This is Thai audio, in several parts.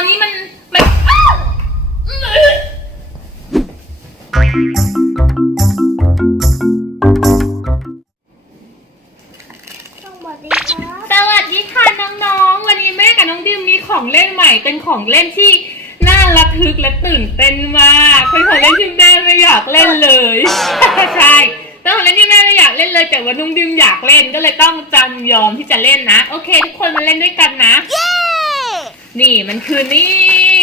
อนนี้มันมันสวัสดีครับ สวัสดีค่ะน้องๆ วันนี้แม่กับน้องดิมมีของเล่นใหม่ เป็นของเล่นที่น่าระทึกและตื่นเต้นมากเป็นของเล่นที่แม่ไม่อยากเล่นเลย ใช่เป็นของเล่นที่แม่ไม่อยากเล่นเลย แต่ว่าน้องดิมอยากเล่นก็เลยต้องจำยอมที่จะเล่นนะ โอเค ทุกคนมาเล่นด้วยกันนะ นี่มันคือนี่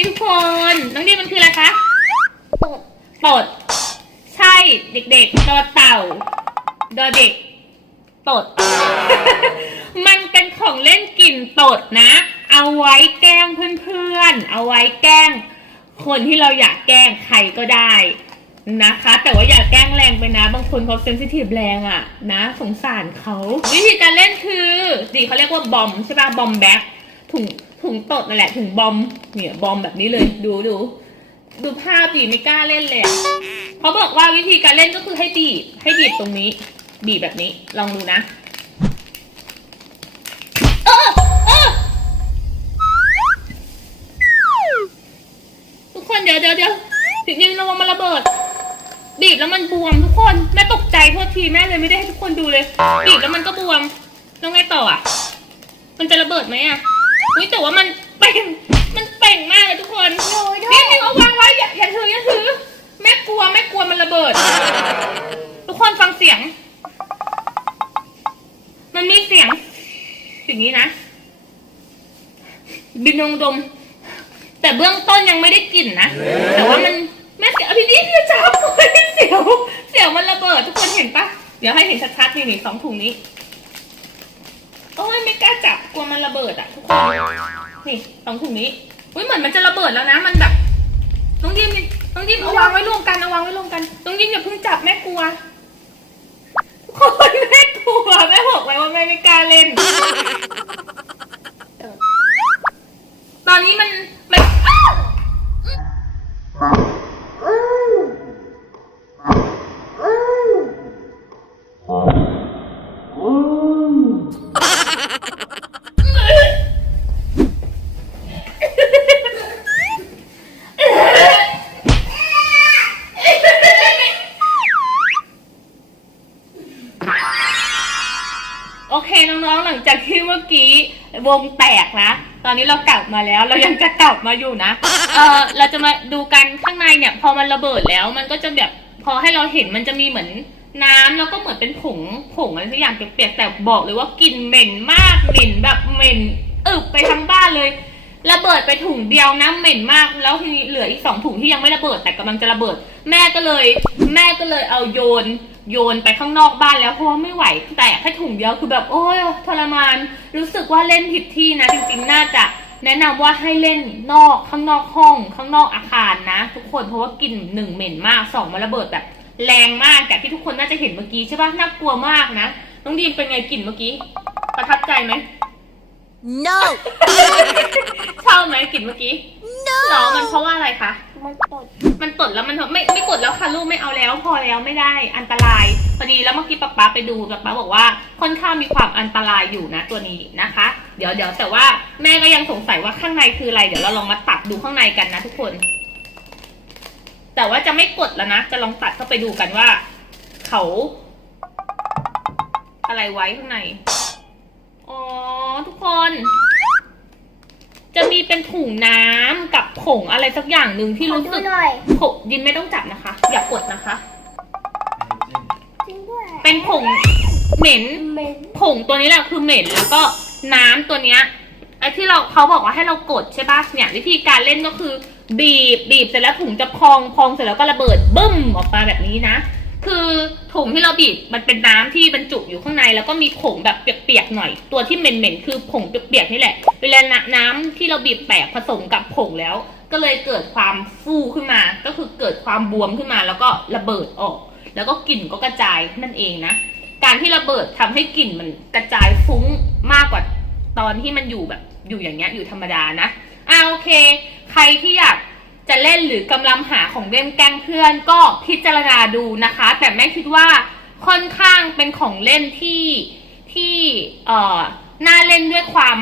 ทุกคนน้องดิมมันคืออะไรคะตดตดใช่เด็กๆตอเต่าดอเด็กตด มันเป็นของเล่นกลิ่นตดนะ เอาไว้แกล้งเพื่อนๆ เอาไว้แกล้ง คนที่เราอยากแกล้งใครก็ได้นะคะ แต่ว่าอย่าแกล้งแรงไปนะ บางคนเขาเซนซิทีฟแรงอะนะ สงสารเขา วิธีการเล่นคือดีเขาเรียกว่าบอมใช่ป่ะบอมแบ็คถุง ถุงตดนั่นแหละถุงบอมเนี่ยบอมแบบนี้เลยดูดูดูภาพดีไม่กล้าเล่นเลยเขาบอกว่าวิธีการเล่นก็คือให้บีบให้บีบตรงนี้บีบแบบนี้ลองดูนะทุกคนเดี๋ยวเดี๋ยวเดี๋ยวถึงยังระวังมันระเบิด บีบแล้วมันบวมทุกคนแม่ตกใจโทษทีแม่เลยไม่ได้ให้ทุกคนดูเลย บีบแล้วมันก็บวมแล้วไงต่ออะ มันจะระเบิดไหมอะ อุ้ยแต่ว่ามันเป่ง มันเป่งมากเลยทุกคนโดยด้วนี่ยนี่เอาวางไว้อย่าอย่าถืออย่าถือแม่กลัวแม่กลัวมันระเบิด ทุกคนฟังเสียง มันมีเสียงอย่างนี้นะ บินลงดม แต่เบื้องต้นยังไม่ได้กลิ่นนะ แต่ว่ามันแม่เสียวพี่ดิพี่จับเสียว เสียวมันระเบิด ทุกคนเห็นปะเดี๋ยวให้เห็นชัดๆนี่นี่สองถุงนี้ โอ้ยไม่กล้าจับกลัวมันระเบิดอะทุกคนนี่สองถุงนี้อุ้ยเหมือนมันจะระเบิดแล้วนะ มันแบบต้องยิ้มต้องยิ้มเอาวางไว้รวมกันเอาวางไว้รวมกันต้องยิ้มอย่าเพิ่งจับแม่กลัวทุกคนแม่กลัวแม่บอกไว้ว่าแม่ไม่กล้าเล่น หลังจากที่เมื่อกี้วงแตกนะ ตอนนี้เรากลับมาแล้ว เรายังจะกลับมาอยู่นะ เออเราจะมาดูกันข้างในเนี่ย พอมันระเบิดแล้ว มันก็จะแบบพอให้เราเห็นมันจะมีเหมือนน้ำแล้วก็เหมือนเป็นผงผงอะไรสักอย่างเปียกๆแต่บอกเลยว่ากลิ่นเหม็นมากเหม็นแบบเหม็นอึบไปทั้งบ้านเลย ระเบิดไปถุงเดียวนะเหม็นมาก แล้วทีนี้เหลืออีกสองถุงที่ยังไม่ระเบิดแต่กำลังจะระเบิด แม่ก็เลย แม่ก็เลยเอาโยน โยนไปข้างนอกบ้านแล้วเพราะว่าไม่ไหวแตกแค่ถุงเดียวคือแบบโอ้ยทรมาน รู้สึกว่าเล่นผิดที่นะ จริงๆน่าจะ แนะนำว่าให้เล่นนอกข้างนอกห้อง ข้างนอกอาคารนะ ทุกคนเพราะว่ากลิ่นหนึ่งเหม็นมากสองมันระเบิดแบบ แรงมากจากที่ทุกคนน่าจะเห็นเมื่อกี้ใช่ปะน่ากลัวมากนะน้องดีมเป็นไงกลิ่นเมื่อกี้ ประทับใจไหม no ชอบไหมกลิ่นเมื่อกี้ no หรอมันเพราะว่าอะไรคะ มันตดมันตดแล้วมันไม่ไม่กดแล้วค่ะลูกไม่เอาแล้ว พอแล้วไม่ได้อันตรายพอดีแล้วเมื่อกี้ป๊าป๊าไปดูป๊าป๊าบอกว่าค่อนข้างมีความอันตรายอยู่นะตัวนี้นะคะ เดี๋ยวเดี๋ยวแต่ว่าแม่ก็ยังสงสัยว่าข้างในคืออะไร เดี๋ยวเราลองมาตัดดูข้างในกันนะทุกคน แต่ว่าจะไม่กดแล้วนะ จะลองตัดเข้าไปดูกันว่า เขา อะไรไว้ข้างในอ๋อ ทุกคน จะมีเป็นถุงน้ำกับผงอะไรสักอย่างหนึ่งที่ขอรู้ดูสึกหน่อยผงยินไม่ต้องจับนะคะ อย่ากดนะคะ จริงด้วยเป็นผงเหม็น เหม็นผงตัวนี้แหละคือเหม็นแล้วก็น้ำตัวเนี้ยไอ้ที่เราเขาบอกว่าให้เรากดใช่ปะเนี่ยวิธีการเล่นก็คือ บีบบีบเสร็จแล้วถุงจะพองพองเสร็จแล้วก็ระเบิดบึ้มออกมาแบบนี้นะ คือถุงที่เราบีบมันเป็นน้ำที่บรรจุอยู่ข้างใน แล้วก็มีผงแบบเปียกๆหน่อย ตัวที่เหม็นๆคือผงเปียกๆนี่แหละ เวลาน้ำที่เราบีบแตกผสมกับผงแล้ว ก็เลยเกิดความฟูขึ้นมา ก็คือเกิดความบวมขึ้นมา แล้วก็ระเบิดออก แล้วก็กลิ่นก็กระจายนั่นเองนะ การที่ระเบิดทำให้กลิ่นมันกระจายฟุ้งมากกว่าตอนที่มันอยู่แบบอยู่อย่างเงี้ยอยู่ธรรมดานะอ่าโอเค ใครที่อยาก จะเล่นหรือกำลังหาของเล่นแกล้งเพื่อนก็พิจารณาดูนะคะ แต่แม่คิดว่าค่อนข้างเป็นของเล่นที่ที่เอ่อน่าเล่นด้วยความ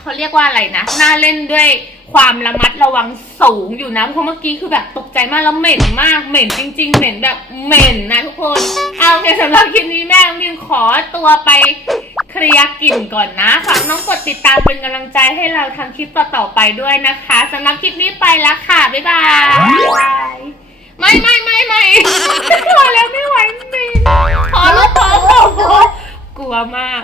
เขาเรียกว่าอะไรนะน่าเล่นด้วยความระมัดระวังสูงอยู่นะเพราะเมื่อกี้คือแบบตกใจมากแล้วเหม็นมากเหม็นจริง ๆ เหม็นแบบเหม็นนะทุกคนเอาโอเคสำหรับคลิปนี้แม่นิมขอตัวไป เคลียร์กลิ่นก่อนนะฝากน้องกดติดตามเป็นกำลังใจให้เราทำคลิปต่อๆไปด้วยนะคะสำหรับคลิปนี้ไปแล้วค่ะ บ๊ายบาย ไม่ไม่ไม่ไม่พอแล้วไม่ไหวเหม็นพอแล้วพอพอพอกลัวมาก